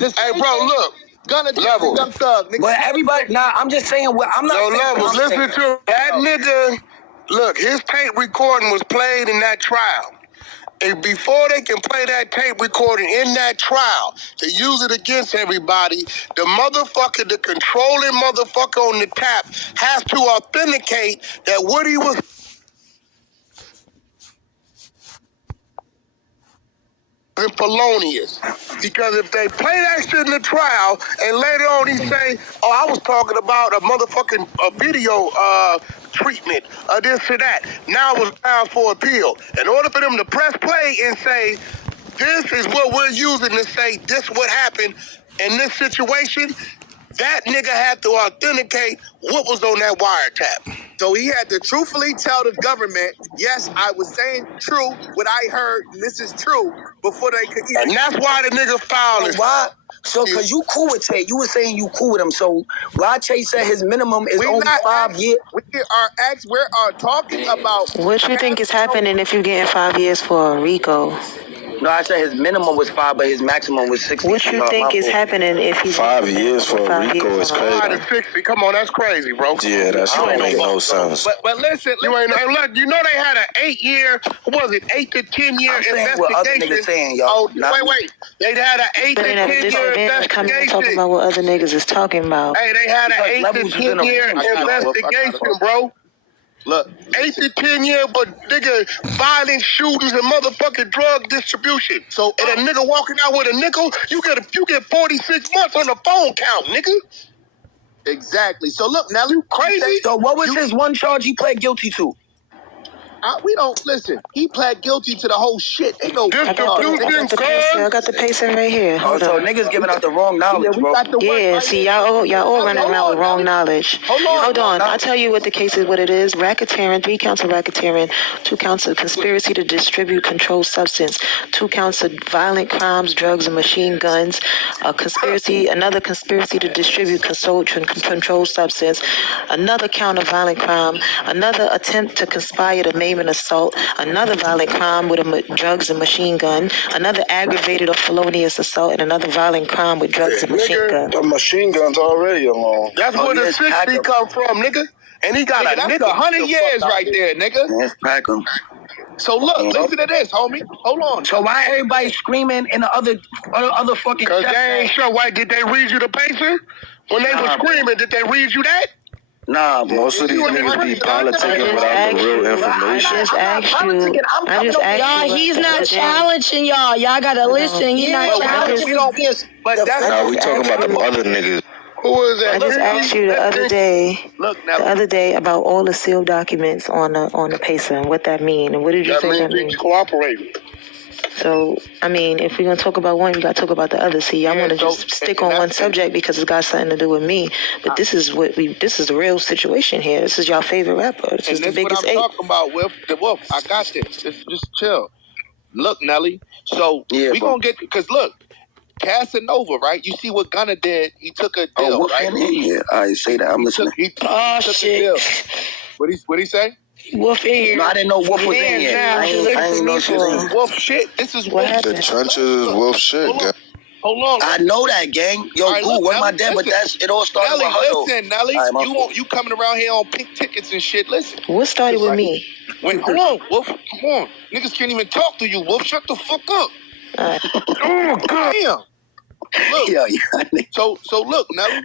Hey, bro, look. Gunna Levels. Young Thug, nigga. But everybody, I'm just saying what I'm not saying. Levels, listen to that nigga. Look, his tape recording was played in that trial. And before they can play that tape recording in that trial to use it against everybody, the motherfucker, the controlling motherfucker on the tap, has to authenticate that what he was felonious. Because if they play that shit in the trial and later on he say, oh, I was talking about a motherfucking video treatment, this or that. Now it was grounds for appeal. In order for them to press play and say, this is what we're using to say this what happened in this situation, that nigga had to authenticate what was on that wiretap. So he had to truthfully tell the government, yes, I was saying true, what I heard, and this is true, before they could even... And that's why the nigga filed it. Why? So, because you cool with Tate. You were saying you cool with him. So, why Tate said his minimum is only 5 years? We are talking about... What you think is happening if you're getting 5 years for a RICO? No, I said his minimum was 5, but his maximum was 60. What you think is happening if he's 5 years for a RICO is crazy. 5 to 60, come on, that's crazy, bro. Yeah, that shit don't make no sense. But listen, you ain't look. You know they had an 8-year, what was it, 8 to 10 year investigation? What other niggas saying, y'all. Oh, wait. They had an 8 to 10 year investigation. Talking about what other niggas is talking about. Hey, they had an 8 to 10 year investigation, bro. Look, 8 to 10 years, but nigga, violent shootings and motherfucking drug distribution. So, and a nigga walking out with a nickel, you get 46 months on the phone count, nigga. Exactly. So look, now you Crazy. So what was his one charge he pled guilty to? We don't listen. He pled guilty to the whole shit. Ain't no distribution. I got the pacer right here. Hold so on. niggas giving out the wrong knowledge, bro. Yeah, see, y'all all running around with wrong knowledge. Hold on. I'll tell you what the case is, what it is. Racketeering, 3 counts of racketeering, 2 counts of conspiracy to distribute controlled substance, 2 counts of violent crimes, drugs, and machine guns, another conspiracy to distribute controlled substance, another count of violent crime, another attempt to conspire to maim and assault, another violent crime with drugs and machine gun, another aggravated or felonious assault, and another violent crime with drugs and machine gun. The machine gun's already alone. That's where the 60 come from, nigga. And he got that's 100 years right there, nigga. Let's pack him. So look, listen to this, homie. Hold on. So why everybody screaming in the other fucking Because chat? they ain't sure. Why, did they read you the pacer? When they were screaming, did they read you that? Nah, most of these niggas be politicking without the real information. I just asked y'all, he's not challenging y'all. Y'all gotta listen. He's not challenging. But that's Now we talking about them other niggas. Who is that? I just asked you the other day about all the sealed documents on the pacer and what that mean, and what did you say that means? Cooperating. So, I mean, if we're going to talk about one, we got to talk about the other. See, I want to just stick on one subject because it's got something to do with me. But this is the real situation here. This is y'all favorite rapper. This is the biggest what I'm talking about, Wolf. I got this. Just chill. Look, Nelly. So, we going to get, because look, Casanova, right? You see what Gunna did? He took a deal, right? Yeah, I say that. I'm listening. He took a deal. What'd he say? Wolf in here. No, I didn't know Wolf was in here. I ain't know shit. Wolf shit. This is what The trenches is Wolf shit, gang. Hold on. I know that, gang. Yo, right, cool. Where my dad? But it all started with her. Listen, Nelly. You coming around here on pink tickets and shit. Listen. What started with me? Wait, hold on, Wolf. Come on. Niggas can't even talk to you, Wolf. Shut the fuck up. Oh, God. Damn. Look. Yeah. So look, Nelly.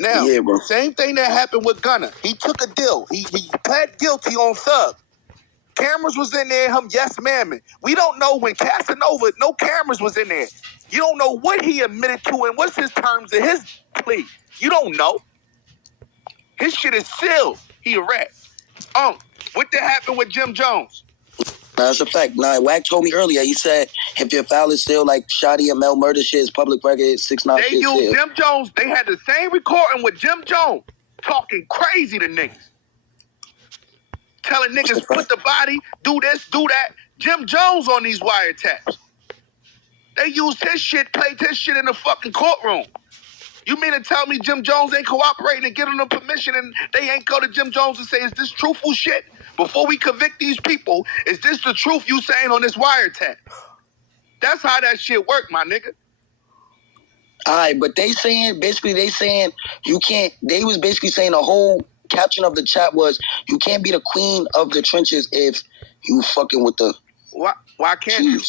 Now, same thing that happened with Gunna. He took a deal. He pled guilty on Thug. Cameras was in there, him yes ma'am. We don't know when Casanova, no cameras was in there. You don't know what he admitted to and what's his terms of his plea. You don't know. His shit is sealed. He a rat. What did happen with Jim Jones? That's a fact. Nah, Wack told me earlier. He said if your file is still like Shotty and Mel murder shit is public record, 6-9. They used Jim Jones. They had the same recording with Jim Jones talking crazy to niggas, telling niggas put the body, do this, do that. Jim Jones on these wiretaps. They used his shit, played his shit in the fucking courtroom. You mean to tell me Jim Jones ain't cooperating and giving them permission and they ain't go to Jim Jones and say, is this truthful shit? Before we convict these people, is this the truth you saying on this wiretap? That's how that shit work, my nigga. All right, but they saying you can't. They was basically saying the whole caption of the chat was you can't be the queen of the trenches if you fucking with the. Why can't you?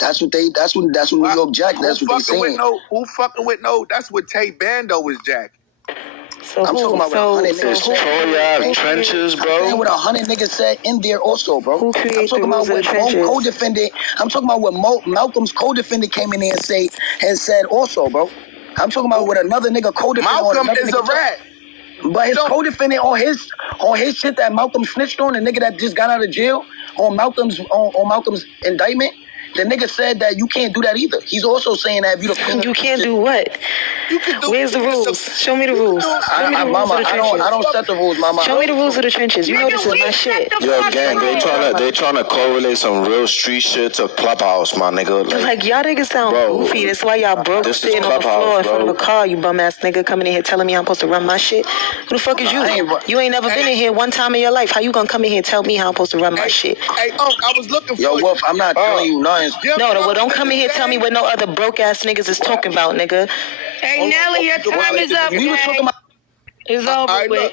That's what New York Jack. That's what they saying. Who fucking with no? That's what Tay Bando was Jack. So I'm talking about what 100 niggas said. Trenches, bro. And what 100 niggas said in there also, bro. Who created the rules of the trenches? I'm talking about what Malcolm's co-defendant came in there and said also, bro. I'm talking about what another nigga co-defendant. Malcolm is a rat. But his co-defendant on his shit that Malcolm snitched on, the nigga that just got out of jail on Malcolm's indictment. The nigga said that you can't do that either. He's also saying that if you can't do what? You can do. Where's the rules? Show me the rules. Mama, I don't set the rules, mama. Show me the rules of the trenches. You know this is my shit. Yo, gang, they trying to correlate some real street shit to Clubhouse, my nigga. Like y'all niggas sound goofy. That's why y'all broke sitting on the floor in front of a car. You bum ass nigga coming in here telling me I'm supposed to run my shit. Who the fuck is you? You ain't never been in here one time in your life. How you gonna come in here and tell me how I'm supposed to run my shit? Hey, I was looking for Yo, Wolf, I'm not telling you nothing. No, don't come in here and tell me what no other broke ass niggas is talking about, nigga. Hey, Nelly, your time is up, man. It's over with.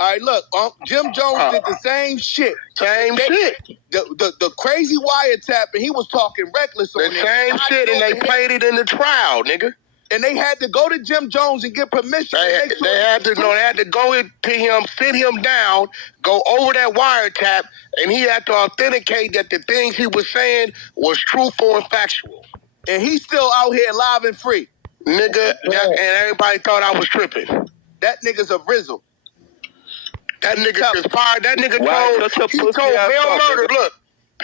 All right, look, Jim Jones did the same shit. The crazy wiretap, and he was talking reckless on the same shit, and they played it in the trial, nigga. And they had to go to Jim Jones and get permission. They had to go to him, sit him down, go over that wiretap, and he had to authenticate that the things he was saying was truthful and factual. And he's still out here live and free. Nigga, and everybody thought I was tripping. That nigga's a rizzle. That nigga conspired. That nigga told Mel Murder, look.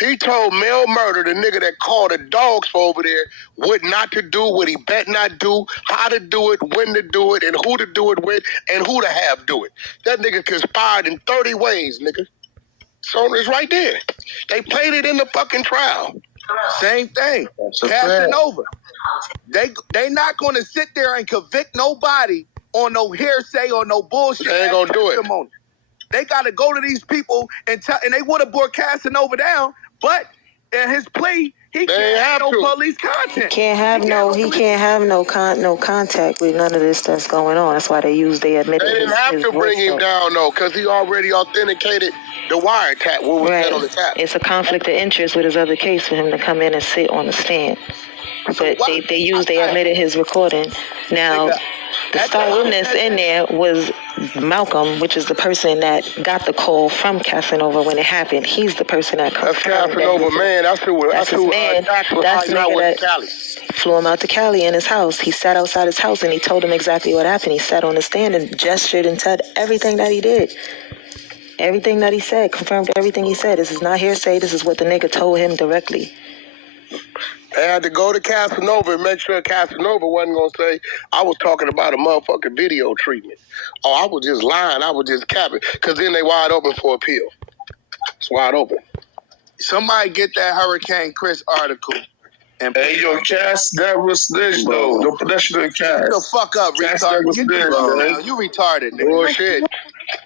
He told Mel Murder, the nigga that called the dogs for over there, what not to do, what he bet not do, how to do it, when to do it, and who to do it with, and who to have do it. That nigga conspired in 30 ways, nigga. So it's right there. They played it in the fucking trial. Same thing. Casanova. They not going to sit there and convict nobody on no hearsay or no bullshit. They ain't going to do it. They got to go to these people and they would have brought Casanova down, but in his plea, he can't have no police contact. He can't have no contact with none of this that's going on. That's why they admitted. They didn't have to bring him down though, because he already authenticated the wiretap. What was said on the tap? It's a conflict of interest with his other case for him to come in and sit on the stand. But they admitted his recording. Now, the star witness in there was Malcolm, which is the person that got the call from Casanova when it happened. He's the person that confirmed. That's Casanova, man. That's who That's the nigga that flew him out to Cali in his house. He sat outside his house and he told him exactly what happened. He sat on the stand and gestured and said everything that he did. Everything that he said, confirmed everything he said. This is not hearsay. This is what the nigga told him directly. They had to go to Casanova and make sure Casanova wasn't going to say, I was talking about a motherfucking video treatment. Oh, I was just lying. I was just capping. Because then they wide open for appeal. It's wide open. Somebody get that Hurricane Chris article. And hey, yo, Cass, that was this, though. Don't put that shit in Cass. Shut the fuck up, retarded. You retarded, nigga. Bullshit.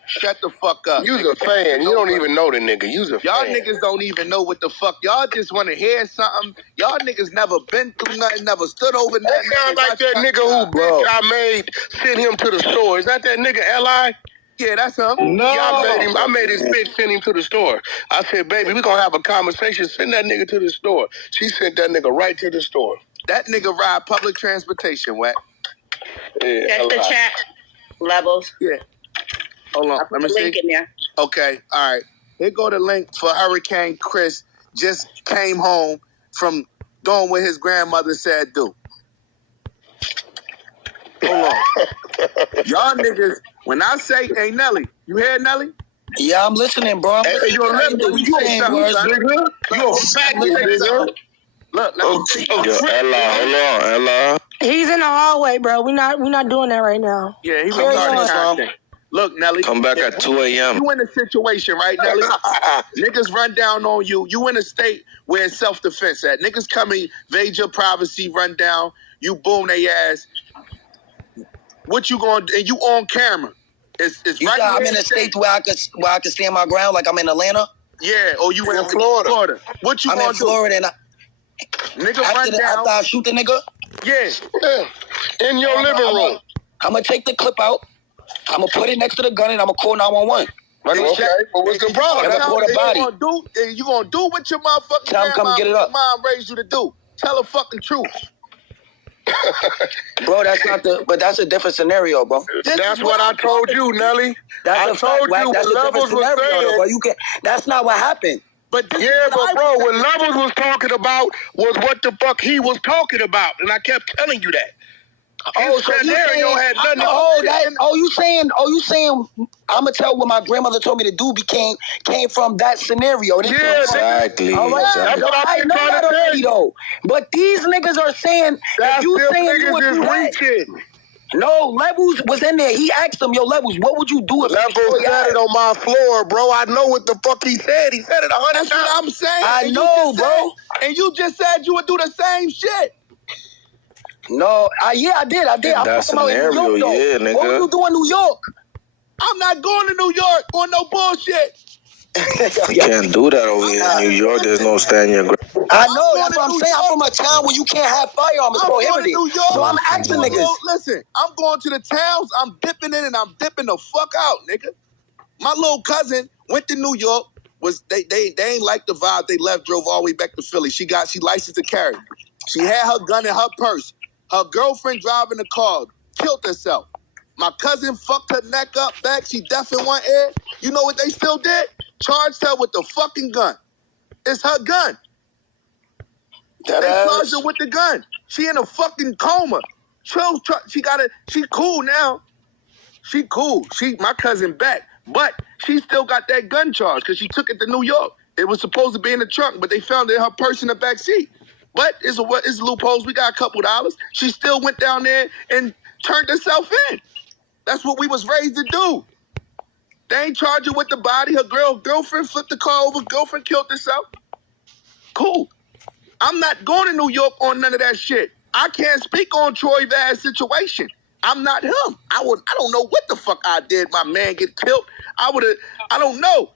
Shut the fuck up. You's a fan. You don't even know the nigga. You's a fan. Y'all niggas don't even know what the fuck. Y'all just want to hear something. Y'all niggas never been through nothing, never stood over nothing. That sound like that nigga who bitch I made send him to the store. Is that nigga L.I.? Yeah, that's him. No. Yeah, I made his bitch send him to the store. I said, baby, we gonna have a conversation. Send that nigga to the store. She sent that nigga right to the store. That nigga ride public transportation, Wack. Yeah, check the chat levels. Yeah. Hold on, let me see. Link in there. Okay, all right. Here go the link for Hurricane Chris. Just came home from doing what his grandmother said do. Hold on. Y'all niggas, when I say, hey, Nelly, you hear Nelly? Yeah, I'm listening, bro. Hey, you a fat nigga. Look, Ella. He's in the hallway, bro. We're not doing that right now. Yeah, he was Look, Nelly. Come back at 2 a.m. You in a situation, right, Nelly? Niggas run down on you. You in a state where it's self-defense at. Niggas come and invade your privacy, run down. You boom their ass. What you going to do? And you on camera. It's right. I'm in a state where I could stand my ground, like I'm in Atlanta. Yeah, or you in Florida. What you I'm gonna in Florida do? and nigga run down. After I shoot the nigga? Yeah. in your living room. I'm gonna take the clip out. I'm gonna put it next to the gun and I'm gonna call 911. Okay, but what's the problem? You gonna do what your motherfucking mom raised you to do. Tell her fucking truth. Bro, but that's a different scenario, bro. That's what I told you, Nelly. That's a different scenario, bro. That's not what happened. But bro, what Levels was talking about was what the fuck he was talking about, and I kept telling you that. Oh, so you saying? You saying? I'm gonna tell what my grandmother told me to do. Came from that scenario. Exactly. All right, that's what I know that already, though. But these niggas are saying that you saying you would do that. No, Levels was in there. He asked him, "Yo, Levels, what would you do if Levels said it on my floor, bro? I know what the fuck he said. He said it 100 times. That's what I'm saying. I know, bro. And you just said you would do the same shit. No, I did. I'm that talking about in New York, though. Yeah, nigga. What would you do in New York? I'm not going to New York on no bullshit. You can't do that over here in New York. There's no stand your ground. I know. That's what I'm saying. I'm from a town where you can't have firearms. It's prohibited. So I'm asking niggas. Listen, I'm going to the towns. I'm dipping in and I'm dipping the fuck out, nigga. My little cousin went to New York. They ain't like the vibe. They left, drove all the way back to Philly. She licensed to carry. She had her gun in her purse. Her girlfriend driving the car killed herself. My cousin fucked her neck up back. She deaf in one ear. You know what they still did? Charged her with the fucking gun. It's her gun. They charged her with the gun. She in a fucking coma. She cool now. She cool. My cousin back. But she still got that gun charge because she took it to New York. It was supposed to be in the trunk, but they found it in her purse in the back seat. But it's loopholes. We got a couple dollars. She still went down there and turned herself in. That's what we was raised to do. They ain't charge her with the body. Her girlfriend flipped the car over. Girlfriend killed herself. Cool. I'm not going to New York on none of that shit. I can't speak on Troy Vaz's situation. I'm not him. I don't know what the fuck I did. My man get killed. I don't know.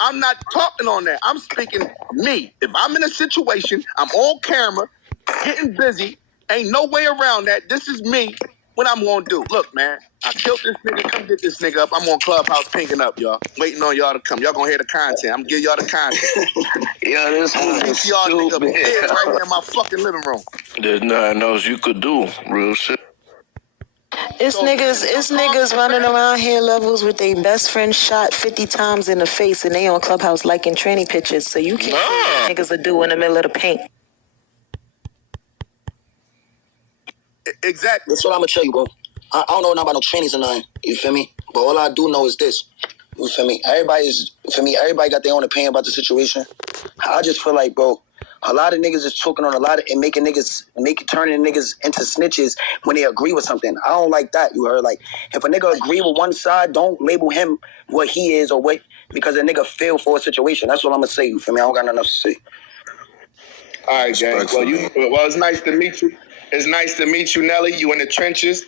I'm not talking on that. I'm speaking me. If I'm in a situation, I'm on camera, getting busy, ain't no way around that. This is me. What I'm gonna do? Look, man, I killed this nigga. Come get this nigga up. I'm on Clubhouse pinking up, y'all. Waiting on y'all to come. Y'all gonna hear the content. I'm gonna give y'all the content. Yo, this is y'all nigga dead right here in my fucking living room. There's nothing else you could do. Real shit. It's niggas running around here Levels with their best friend shot 50 times in the face and they on Clubhouse liking tranny pictures, so you can't see what niggas are doing in the middle of the paint. Exactly. That's what I'm gonna tell you, bro. I don't know nothing about no trannies or nothing. You feel me? But all I do know is this. You feel me? Everybody got their own opinion about the situation. I just feel like, bro, a lot of niggas is talking on a lot of and turning niggas into snitches when they agree with something. I don't like that. You heard? Like, if a nigga agree with one side, don't label him what he is or what, because a nigga feel for a situation. That's what I'm gonna say. You feel me? I don't got nothing else to say. All right, gang. Well, it's nice to meet you. It's nice to meet you, Nelly. You in the trenches.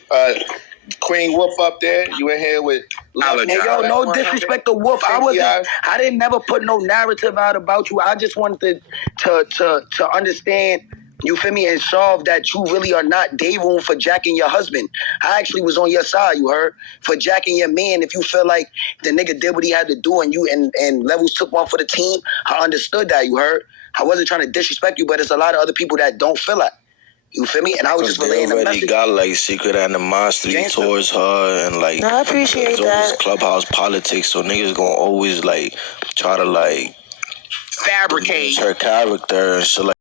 Queen Wolf up there. You in here with Hey, yo, no disrespect to Wolf. I didn't never put no narrative out about you. I just wanted to understand, you feel me, and solve that you really are not day room for jacking your husband. I actually was on your side, you heard, for jacking your man. If you feel like the nigga did what he had to do and you and Levels took one for the team, I understood that, you heard. I wasn't trying to disrespect you, but there's a lot of other people that don't feel that. You feel me? And I was just relaying the message. They already got like secret animosity towards her, and like I appreciate that. Clubhouse politics, so niggas gonna always like try to like fabricate her character and shit like.